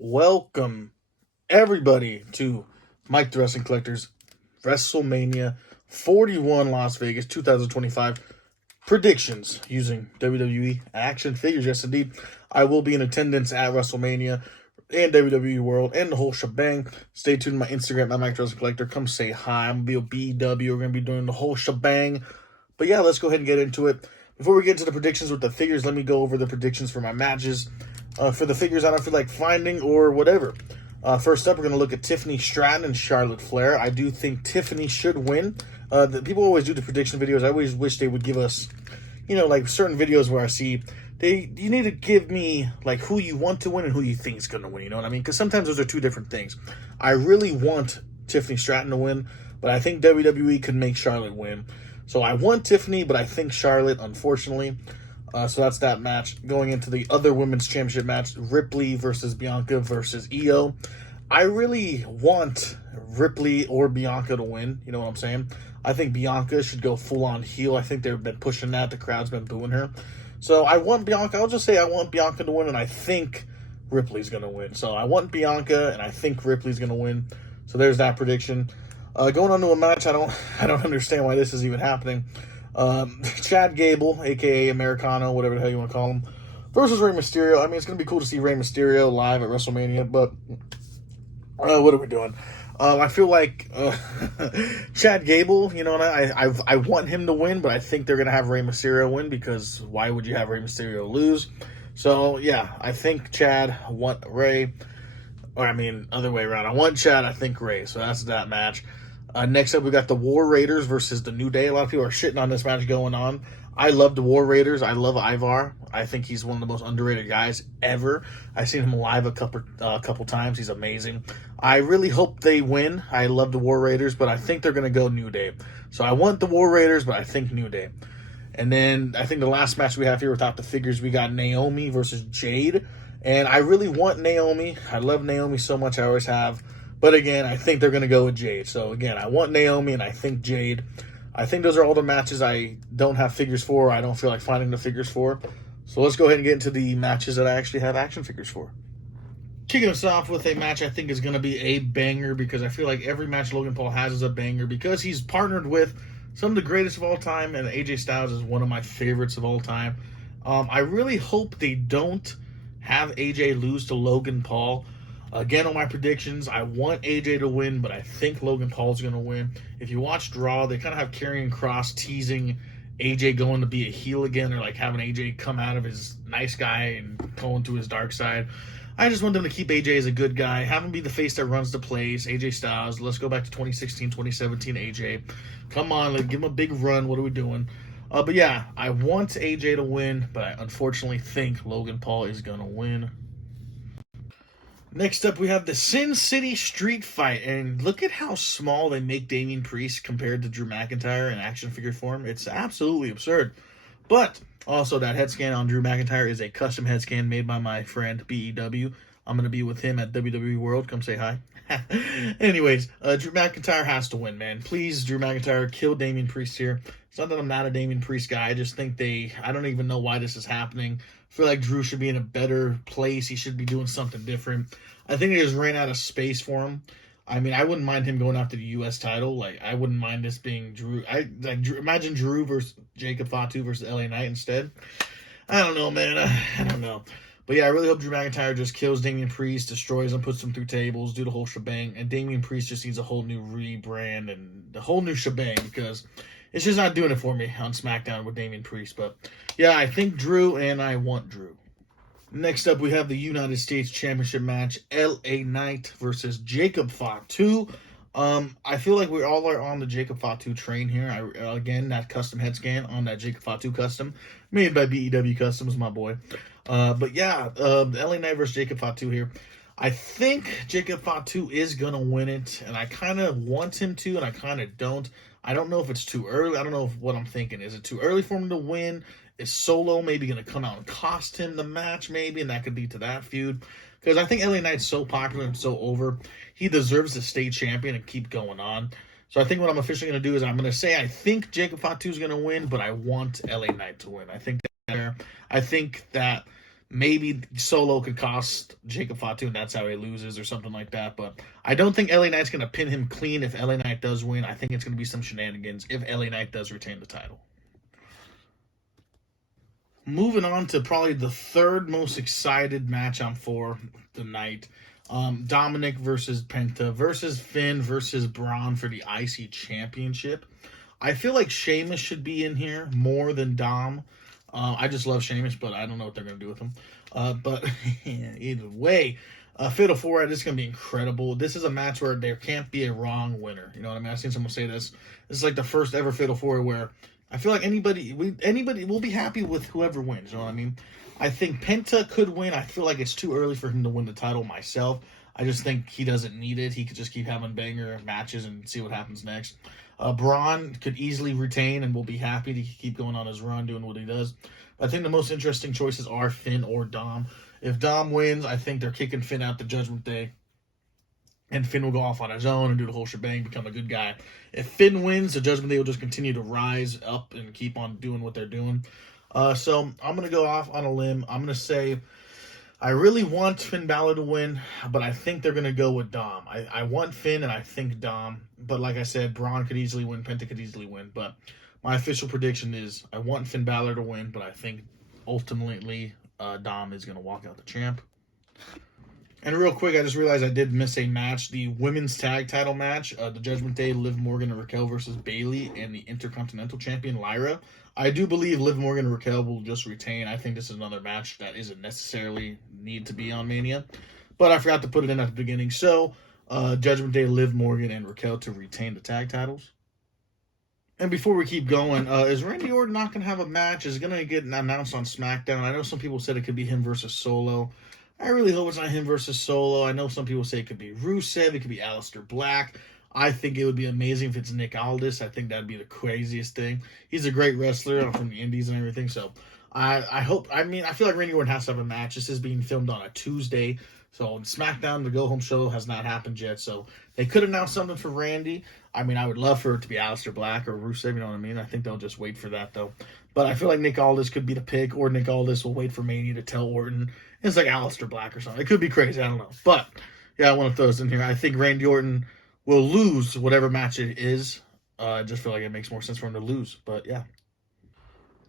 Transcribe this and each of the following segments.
Welcome, everybody, to Mike the Wrestling Collector's Wrestlemania 41 Las Vegas 2025 predictions using WWE action figures. Yes, indeed. I will be in attendance at WrestleMania and WWE World and the whole shebang. Stay tuned to my Instagram at Mike the Wrestling Collector. Come say hi. I'm going to be a BW. We're going to be doing the whole shebang. But yeah, let's go ahead and get into it. Before we get into the predictions with the figures, let me go over the predictions for my matches. For the figures I don't feel like finding or whatever. First up, we're going to look at Tiffany Stratton and Charlotte Flair. I do think Tiffany should win. People always do the prediction videos. I always wish they would give us, like certain videos where I see you need to give me like who you want to win and who you think is going to win. You know what I mean? Because sometimes those are two different things. I really want Tiffany Stratton to win, but I think WWE could make Charlotte win. So I want Tiffany, but I think Charlotte, unfortunately. So that's that match. Going into the other women's championship match, Ripley versus Bianca versus Io. I really want Ripley or Bianca to win. You know what I'm saying? I think Bianca should go full-on heel. I think they've been pushing that. The crowd's been booing her. So I want Bianca. I'll just say I want Bianca to win, and I think Ripley's going to win. So I want Bianca, and I think Ripley's going to win. So there's that prediction. Going on to a match, I don't understand why this is even happening. Chad Gable, a.k.a. Americano, whatever the hell you want to call him, versus Rey Mysterio. I mean, it's going to be cool to see Rey Mysterio live at WrestleMania, but what are we doing? I feel like Chad Gable, I want him to win, but I think they're going to have Rey Mysterio win because why would you have Rey Mysterio lose? So, yeah, I think Chad, want Rey, other way around. I want Chad, I think Rey, so that's that match. Next up, we got the War Raiders versus the New Day. A lot of people are shitting on this match going on. I love the War Raiders. I love Ivar. I think he's one of the most underrated guys ever. I've seen him live a couple times. He's amazing. I really hope they win. I love the War Raiders, but I think they're going to go New Day. So I want the War Raiders, but I think New Day. And then I think the last match we have here without the figures, we got Naomi versus Jade. And I really want Naomi. I love Naomi so much. I always have. But again, I think they're going to go with Jade. So again, I want Naomi and I think Jade. I think those are all the matches I don't have figures for. I don't feel like finding the figures for. So let's go ahead and get into the matches that I actually have action figures for. Kicking us off with a match I think is going to be a banger because I feel like every match Logan Paul has is a banger because he's partnered with some of the greatest of all time, and AJ Styles is one of my favorites of all time. I really hope they don't have AJ lose to Logan Paul. Again, on my predictions, I want AJ to win, but I think Logan Paul's going to win. If you watch Raw, they kind of have Karrion Kross teasing AJ going to be a heel again, or like having AJ come out of his nice guy and go into his dark side. I just want them to keep AJ as a good guy, have him be the face that runs the place, AJ Styles. Let's go back to 2016, 2017 AJ. Come on, let's give him a big run. What are we doing? But yeah, I want AJ to win, but I unfortunately think Logan Paul is going to win. Next up, we have the Sin City Street Fight, and look at how small they make Damian Priest compared to Drew McIntyre in action figure form. It's absolutely absurd. But also, that head scan on Drew McIntyre is a custom head scan made by my friend BEW. I'm going to be with him at WWE World. Come say hi. Anyways, Drew McIntyre has to win, man. Please, Drew McIntyre, kill Damian Priest here. It's not that I'm not a Damian Priest guy. I just think I don't even know why this is happening. I feel like Drew should be in a better place. He should be doing something different. I think they just ran out of space for him. I mean, I wouldn't mind him going after the U.S. title. Like, I wouldn't mind this being Drew. Imagine Drew versus Jacob Fatu versus LA Knight instead. I don't know, man. I don't know. But yeah, I really hope Drew McIntyre just kills Damian Priest, destroys him, puts him through tables, do the whole shebang. And Damian Priest just needs a whole new rebrand and the whole new shebang because it's just not doing it for me on SmackDown with Damian Priest. But yeah, I think Drew, and I want Drew. Next up, we have the United States Championship match, LA Knight versus Jacob Fatu. I feel like we all are on the Jacob Fatu train here. Again, that custom head scan on that Jacob Fatu custom, made by BEW Customs, my boy. But yeah, LA Knight versus Jacob Fatu here. I think Jacob Fatu is going to win it, and I kind of want him to, and I kind of don't. I don't know if it's too early. I don't know what I'm thinking. Is it too early for him to win? Is Solo maybe going to come out and cost him the match maybe, and that could lead to that feud? Because I think LA Knight's so popular and so over, he deserves to stay champion and keep going on. So I think what I'm officially going to do is I'm going to say I think Jacob Fatu is going to win, but I want LA Knight to win. I think that Maybe Solo could cost Jacob Fatu, and that's how he loses or something like that. But I don't think LA Knight's going to pin him clean if LA Knight does win. I think it's going to be some shenanigans if LA Knight does retain the title. Moving on to probably the third most excited match I'm for the night. Dominic versus Penta versus Finn versus Braun for the IC Championship. I feel like Sheamus should be in here more than Dom. I just love Sheamus, but I don't know what they're going to do with him. But either way, Fatal 4 this is going to be incredible. This is a match where there can't be a wrong winner. You know what I mean? I've seen someone say this. This is like the first ever Fatal 4 where I feel like anybody will be happy with whoever wins. You know what I mean? I think Penta could win. I feel like it's too early for him to win the title myself. I just think he doesn't need it. He could just keep having banger matches and see what happens next. Braun could easily retain and will be happy to keep going on his run, doing what he does. But I think the most interesting choices are Finn or Dom. If Dom wins, I think they're kicking Finn out the Judgment Day. And Finn will go off on his own and do the whole shebang, become a good guy. If Finn wins, the Judgment Day will just continue to rise up and keep on doing what they're doing. So I'm going to go off on a limb. I'm going to say I really want Finn Balor to win, but I think they're going to go with Dom. I want Finn and I think Dom. But like I said, Braun could easily win. Penta could easily win. But my official prediction is I want Finn Balor to win, but I think ultimately Dom is going to walk out the champ. And real quick, I just realized I did miss a match. The women's tag title match, the Judgment Day, Liv Morgan and Raquel versus Bayley, and the Intercontinental Champion, Lyra. I do believe Liv Morgan and Raquel will just retain. I think this is another match that isn't necessarily need to be on Mania. But I forgot to put it in at the beginning. So, Judgment Day, Liv Morgan and Raquel to retain the tag titles. And before we keep going, is Randy Orton not going to have a match? Is it going to get announced on SmackDown? I know some people said it could be him versus Solo. I really hope it's not him versus Solo. I know some people say it could be Rusev. It could be Aleister Black. I think it would be amazing if it's Nick Aldis. I think that'd be the craziest thing. He's a great wrestler from the Indies and everything. So I hope. I mean, I feel like Randy Orton has to have a match. This is being filmed on a Tuesday. So SmackDown, the go-home show, has not happened yet. So they could announce something for Randy. I mean, I would love for it to be Aleister Black or Rusev, you know what I mean? I think they'll just wait for that, though. But I feel like Nick Aldis could be the pick, or Nick Aldis will wait for Mania to tell Orton. It's like Aleister Black or something. It could be crazy. I don't know. But, yeah, I want to throw this in here. I think Randy Orton will lose whatever match it is. I just feel like it makes more sense for him to lose. But, yeah.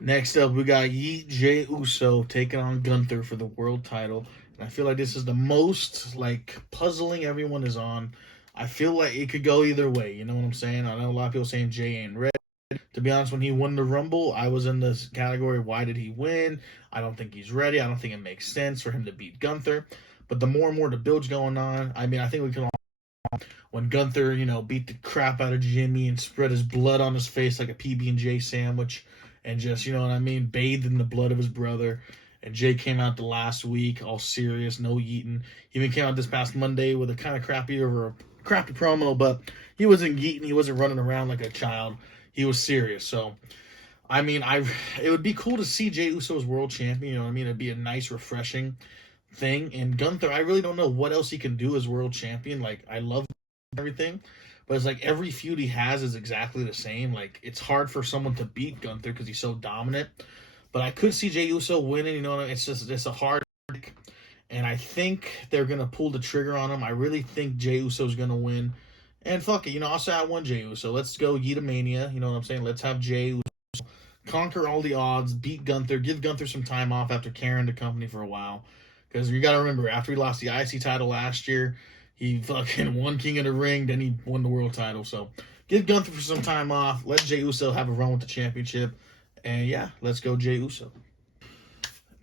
Next up, we got Jey Uso taking on Gunther for the world title. And I feel like this is the most, puzzling everyone is on. I feel like it could go either way. You know what I'm saying? I know a lot of people saying Jey ain't ready. To be honest, when he won the Rumble, I was in this category, why did he win? I don't think he's ready. I don't think it makes sense for him to beat Gunther. But the more and more the build's going on, I mean, I think we can all... When Gunther, beat the crap out of Jimmy and spread his blood on his face like a PB&J sandwich and just, you know what I mean, bathed in the blood of his brother. And Jey came out the last week, all serious, no yeeting. He even came out this past Monday with a kind of crappy promo, but he wasn't yeeting. He wasn't running around like a child. He was serious. So, I mean, it would be cool to see Jey Uso as world champion. You know what I mean? It'd be a nice, refreshing thing. And Gunther, I really don't know what else he can do as world champion. I love everything. But it's like every feud he has is exactly the same. It's hard for someone to beat Gunther because he's so dominant. But I could see Jey Uso winning, it's a hard pick. And I think they're going to pull the trigger on him. I really think Jey Uso's going to win. And fuck it, I'll say I won Jey Uso. Let's go Yeetamania, you know what I'm saying? Let's have Jey Uso conquer all the odds, beat Gunther, give Gunther some time off after carrying the company for a while. Because you got to remember, after he lost the IC title last year, he fucking won King of the Ring, then he won the world title. So give Gunther for some time off. Let Jey Uso have a run with the championship. And yeah, let's go Jey Uso.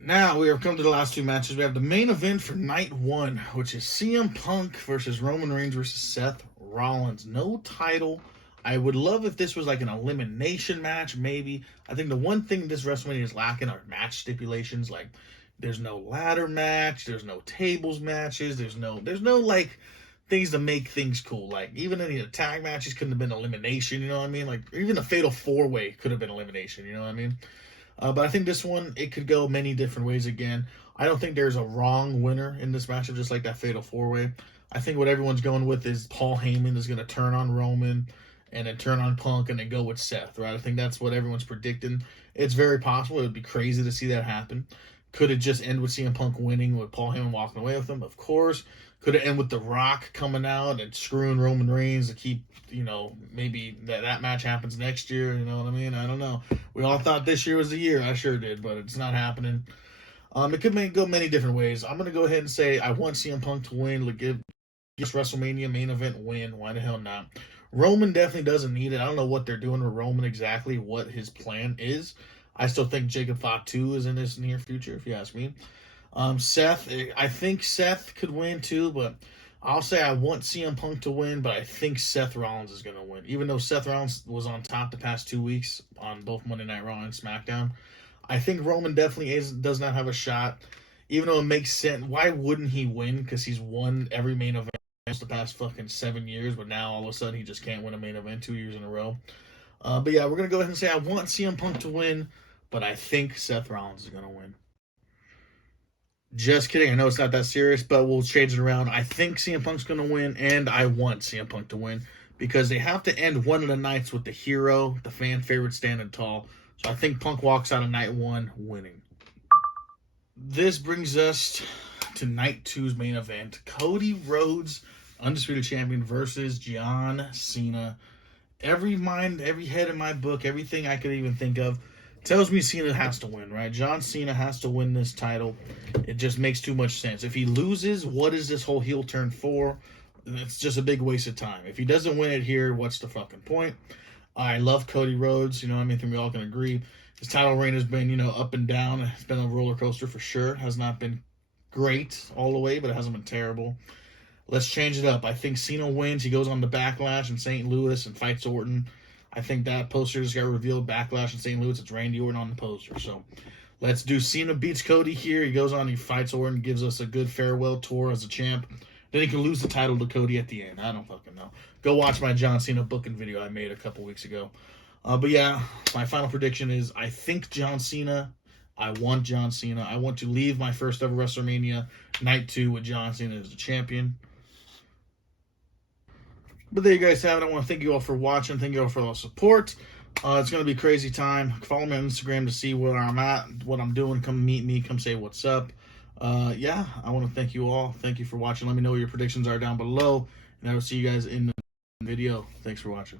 Now we have come to the last two matches. We have the main event for night one, which is CM Punk versus Roman Reigns versus Seth Rollins. No title. I would love if this was like an elimination match, maybe. I think the one thing this WrestleMania is lacking are match stipulations. There's no ladder match, there's no tables matches, there's no things to make things cool. Even any of the tag matches couldn't have been elimination, you know what I mean? Even a fatal four-way could have been elimination, you know what I mean? But I think this one, it could go many different ways again. I don't think there's a wrong winner in this matchup, just like that fatal four-way. I think what everyone's going with is Paul Heyman is going to turn on Roman and then turn on Punk and then go with Seth, right? I think that's what everyone's predicting. It's very possible. It would be crazy to see that happen. Could it just end with CM Punk winning with Paul Heyman walking away with him? Of course. Could it end with The Rock coming out and screwing Roman Reigns to keep, maybe that match happens next year? You know what I mean? I don't know. We all thought this year was the year. I sure did, but it's not happening. It could go many different ways. I'm going to go ahead and say I want CM Punk to win. Give WrestleMania main event win. Why the hell not? Roman definitely doesn't need it. I don't know what they're doing with Roman exactly, what his plan is. I still think Jacob Fatu is in his near future, if you ask me. Seth, I think Seth could win too, but I'll say I want CM Punk to win, but I think Seth Rollins is going to win. Even though Seth Rollins was on top the past 2 weeks on both Monday Night Raw and SmackDown, I think Roman definitely does not have a shot. Even though it makes sense, why wouldn't he win? Because he's won every main event the past fucking 7 years, but now all of a sudden he just can't win a main event 2 years in a row. But yeah, we're going to go ahead and say I want CM Punk to win, but I think Seth Rollins is going to win. Just kidding. I know it's not that serious, but we'll change it around. I think CM Punk's going to win, and I want CM Punk to win because they have to end one of the nights with the hero, the fan favorite, standing tall. So I think Punk walks out of night 1 winning. This brings us to night 2's main event. Cody Rhodes, Undisputed Champion, versus John Cena. Every head in my book, everything I could even think of tells me Cena has to win, right? John Cena has to win this title. It just makes too much sense. If he loses, what is this whole heel turn for? It's just a big waste of time. If he doesn't win it here, what's the fucking point? I love Cody Rhodes. I think we all can agree. His title reign has been, up and down. It's been a roller coaster for sure. Has not been great all the way, but it hasn't been terrible. Let's change it up. I think Cena wins. He goes on the Backlash in St. Louis and fights Orton. I think that poster just got revealed. Backlash in St. Louis. It's Randy Orton on the poster. So let's do Cena beats Cody here. He goes on, he fights Orton, gives us a good farewell tour as a champ. Then he can lose the title to Cody at the end. I don't fucking know. Go watch my John Cena booking video I made a couple weeks ago. But yeah, my final prediction is I think John Cena. I want John Cena. I want to leave my first ever WrestleMania night 2 with John Cena as the champion. But there you guys have it. I want to thank you all for watching. Thank you all for all the support. It's going to be a crazy time. Follow me on Instagram to see where I'm at, what I'm doing. Come meet me. Come say what's up. Yeah, I want to thank you all. Thank you for watching. Let me know what your predictions are down below. And I will see you guys in the video. Thanks for watching.